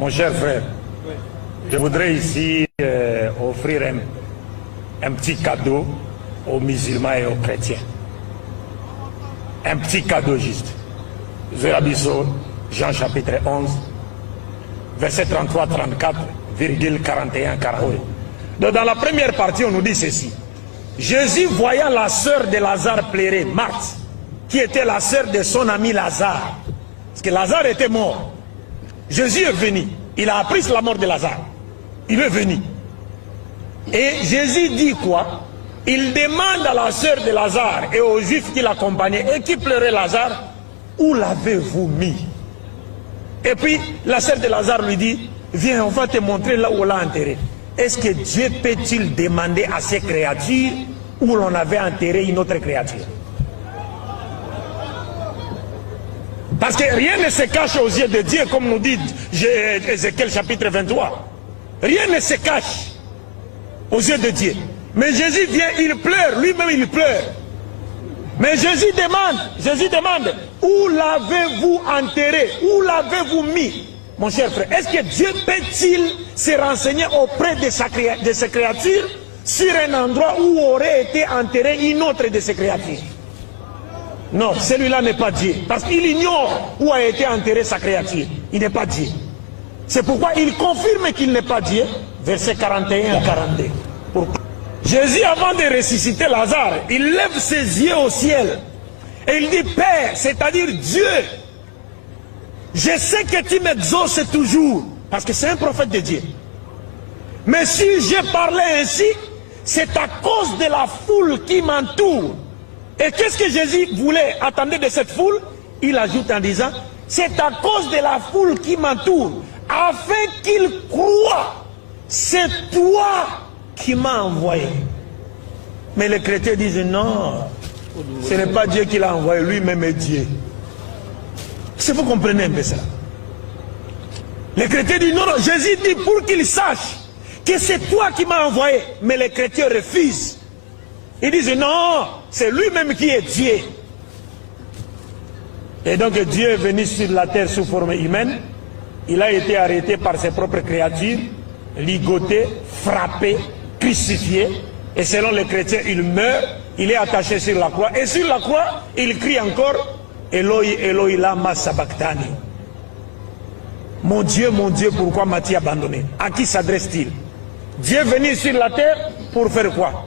Mon cher frère, je voudrais ici offrir un petit cadeau aux musulmans et aux chrétiens. Un petit cadeau juste. Zerabiso, Jean chapitre 11, verset 33, 34, virgule 41, 48. Donc dans la première partie, on nous dit ceci. Jésus, voyant la sœur de Lazare pleurer, Marthe, qui était la sœur de son ami Lazare, parce que Lazare était mort. Jésus est venu, il a appris la mort de Lazare. Il est venu. Et Jésus dit quoi? Il demande à la sœur de Lazare et aux Juifs qui l'accompagnaient et qui pleuraient Lazare, où l'avez-vous mis? Et puis la sœur de Lazare lui dit, viens, on va te montrer là où on l'a enterré. Est-ce que Dieu peut-il demander à ces créatures où l'on avait enterré une autre créature? Parce que rien ne se cache aux yeux de Dieu, comme nous dit Ézéchiel chapitre 23. Rien ne se cache aux yeux de Dieu. Mais Jésus vient, il pleure, lui-même il pleure. Mais Jésus demande, où l'avez-vous enterré? Où l'avez-vous mis? Mon cher frère, est-ce que Dieu peut-il se renseigner auprès de ses créatures sur un endroit où aurait été enterré une autre de ses créatures? Non, celui-là n'est pas Dieu. Parce qu'il ignore où a été enterré sa créature. Il n'est pas Dieu. C'est pourquoi il confirme qu'il n'est pas Dieu. Versets 41 à 42. Jésus, avant de ressusciter Lazare, il lève ses yeux au ciel. Et il dit, Père, c'est-à-dire Dieu, je sais que tu m'exauces toujours. Parce que c'est un prophète de Dieu. Mais si j'ai parlé ainsi, c'est à cause de la foule qui m'entoure. Et qu'est-ce que Jésus voulait attendre de cette foule? Il ajoute en disant, c'est à cause de la foule qui m'entoure, afin qu'il croie, c'est toi qui m'as envoyé. Mais les chrétiens disent, non, ce n'est pas Dieu qui l'a envoyé, lui-même est Dieu. Si vous comprenez un peu ça. Les chrétiens disent, non, non, Jésus dit pour qu'il sache que c'est toi qui m'as envoyé. Mais les chrétiens refusent. Ils disent non, c'est lui-même qui est Dieu. Et donc Dieu est venu sur la terre sous forme humaine. Il a été arrêté par ses propres créatures, ligoté, frappé, crucifié. Et selon les chrétiens, il meurt, il est attaché sur la croix. Et sur la croix, il crie encore, Eloi, Eloi, lama sabachthani. Mon Dieu, pourquoi m'as-tu abandonné? À qui s'adresse-t-il? Dieu est venu sur la terre pour faire quoi?